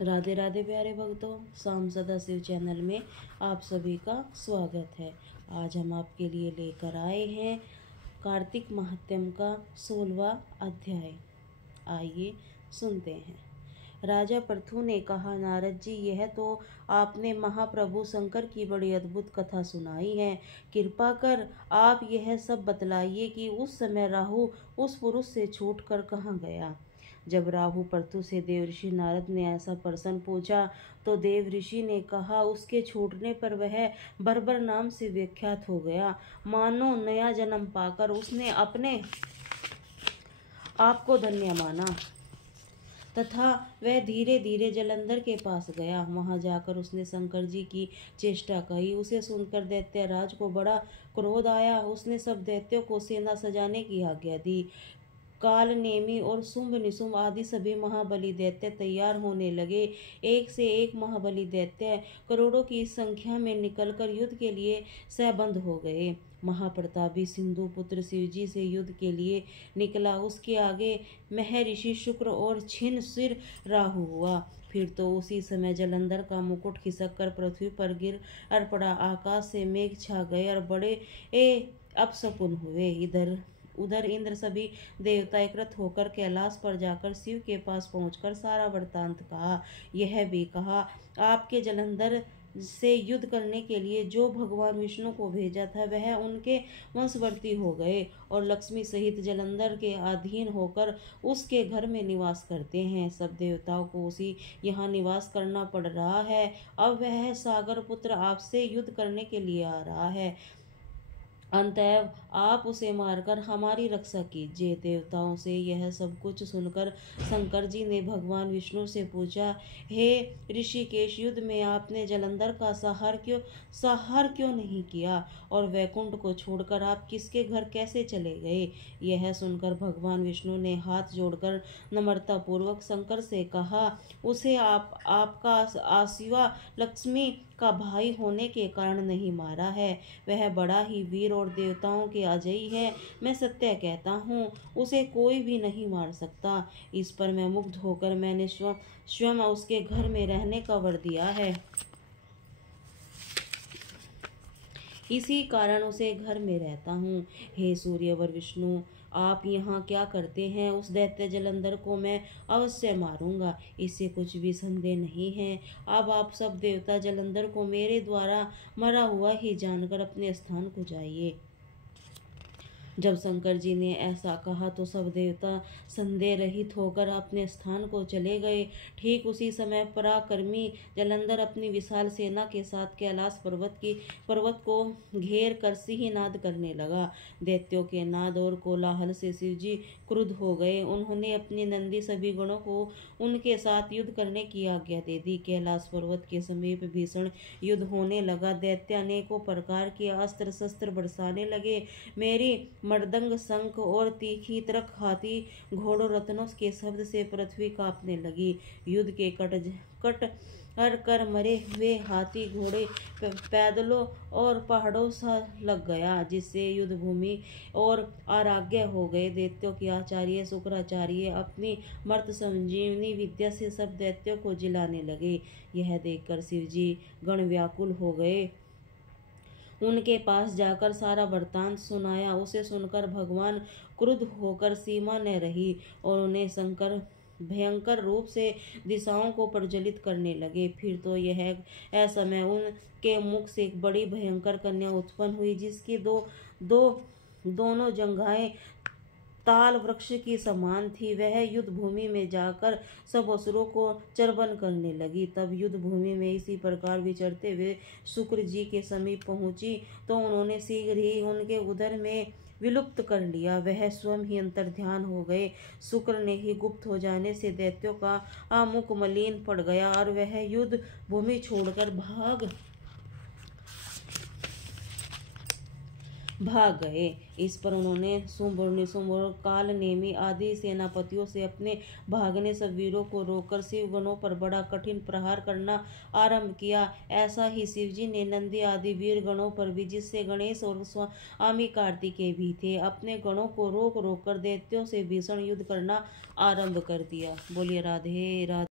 राधे राधे प्यारे भक्तों, शाम सदा शिव चैनल में आप सभी का स्वागत है। आज हम आपके लिए लेकर आए हैं कार्तिक महात्म्य का 16वां अध्याय। आइए सुनते हैं। राजा पृथु ने कहा, नारद जी, यह तो आपने महाप्रभु शंकर की बड़ी अद्भुत कथा सुनाई है। कृपा कर आप यह सब बतलाइए कि उस समय राहु उस पुरुष से छूटकर कहाँ गया। जब राहु पृथु से देवऋषि नारद ने ऐसा प्रश्न पूछा तो देव ऋषि ने कहा, उसके छूटने पर वह बर्बर नाम से विख्यात हो गया। मानो नया जन्म पाकर उसने अपने आप को धन्य माना तथा वह धीरे धीरे जलंधर के पास गया। वहां जाकर उसने शंकर जी की चेष्टा कही। उसे सुनकर दैत्यराज को बड़ा क्रोध आया। उसने सब दैत्यों को सेना सजाने की आज्ञा दी। काल नेमी और शुंभ निशुंभ आदि सभी महाबली दैत्य तैयार होने लगे। एक से एक महाबली दैत्य करोड़ों की संख्या में निकलकर युद्ध के लिए सहबंद हो गए। महाप्रतापी सिंधु पुत्र शिवजी से युद्ध के लिए निकला। उसके आगे महर्षि शुक्र और छिन्न सिर राहु हुआ। फिर तो उसी समय जलंधर का मुकुट खिसक कर पृथ्वी पर गिर पड़ा। आकाश से मेघ छा गए और बड़े अपशकुन हुए। उधर इंद्र सभी देवता एकत्र होकर कैलाश पर जाकर शिव के पास पहुंचकर सारा वृत्तांत कहा। यह भी कहा, आपके जलंधर से युद्ध करने के लिए जो भगवान विष्णु को भेजा था वह उनके वंशवर्ती हो गए और लक्ष्मी सहित जलंधर के अधीन होकर उसके घर में निवास करते हैं। सब देवताओं को उसी यहाँ निवास करना पड़ रहा है। अब वह सागर पुत्र आपसे युद्ध करने के लिए आ रहा है। अतएव आप उसे मारकर हमारी रक्षा कीजिए। देवताओं से यह सब कुछ सुनकर शंकर जी ने भगवान विष्णु से पूछा, हे ऋषिकेश, युद्ध में आपने जलंधर का संहार क्यों नहीं किया और वैकुंठ को छोड़कर आप किसके घर कैसे चले गए। यह सुनकर भगवान विष्णु ने हाथ जोड़कर नम्रता पूर्वक शंकर से कहा, उसे आपका आशिवा लक्ष्मी का भाई होने के कारण नहीं मारा है। वह बड़ा ही वीर और देवताओं के अजयी है। मैं सत्य कहता हूँ, उसे कोई भी नहीं मार सकता। इस पर मैं मुग्ध होकर मैंने स्वयं उसके घर में रहने का वर दिया है। इसी कारण उसे घर में रहता हूँ। हे सूर्यवर विष्णु, आप यहाँ क्या करते हैं। उस दैत्य जलंधर को मैं अवश्य मारूंगा, इससे कुछ भी संदेह नहीं है। अब आप सब देवता जलंधर को मेरे द्वारा मरा हुआ ही जानकर अपने स्थान को जाइए। जब शंकर जी ने ऐसा कहा तो सब देवता संदेह रहित होकर अपने स्थान को चले गए। ठीक उसी समय पराक्रमी जलंधर अपनी विशाल सेना के साथ कैलाश पर्वत को घेर कर सिंहनाद करने लगा। दैत्यों के नाद और कोलाहल से शिवजी क्रुद्ध हो गए। उन्होंने अपने नंदी सभी गणों को उनके साथ युद्ध करने की आज्ञा दे दी। कैलाश पर्वत के समीप भीषण युद्ध होने लगा। दैत्य अनेकों प्रकार के अस्त्र शस्त्र बरसाने लगे। मेरी मृदंग, शंख और तीखी तरक, हाथी घोड़ों रत्नों के शब्द से पृथ्वी कांपने लगी। युद्ध के कट हर कर मरे हुए हाथी घोड़े पैदलों और पहाड़ों सा लग गया, जिससे युद्ध भूमि और आराग्य हो गए। दैत्यों के आचार्य शुक्राचार्य अपनी मर्त संजीवनी विद्या से सब दैत्यों को जिलाने लगे। यह देखकर शिवजी गण व्याकुल हो गए। उनके पास जाकर सारा वृत्तांत सुनाया। उसे सुनकर भगवान क्रुद्ध होकर सीमा न रही और उन्हें शंकर भयंकर रूप से दिशाओं को प्रज्वलित करने लगे। फिर तो यह समय उनके मुख से एक बड़ी भयंकर कन्या उत्पन्न हुई, जिसकी दोनों जंघाएं ताल वृक्ष की समान थी। वह युद्ध भूमि में जाकर सब असुरों को चरबन करने लगी। तब युद्ध भूमि में इसी प्रकार विचरते हुए शुक्र जी के समीप पहुंची तो उन्होंने शीघ्र ही उनके उदर में विलुप्त कर लिया। वह स्वयं ही अंतर्ध्यान हो गए। शुक्र ने ही गुप्त हो जाने से दैत्यों का मुख मलिन पड़ गया और वह युद्ध भूमि छोड़कर भाग गए। इस पर उन्होंने शुंभ और निशुंभ और काल नेमी आदि सेनापतियों से अपने भागने सब वीरों को रोककर शिवगणों पर बड़ा कठिन प्रहार करना आरंभ किया। ऐसा ही शिवजी ने नंदी आदि वीर गणों पर भी, जिससे गणेश और स्वामी कार्तिकेय भी थे, अपने गणों को रोक कर दैत्यों से भीषण युद्ध करना आरंभ कर दिया। बोलिए राधे राधे।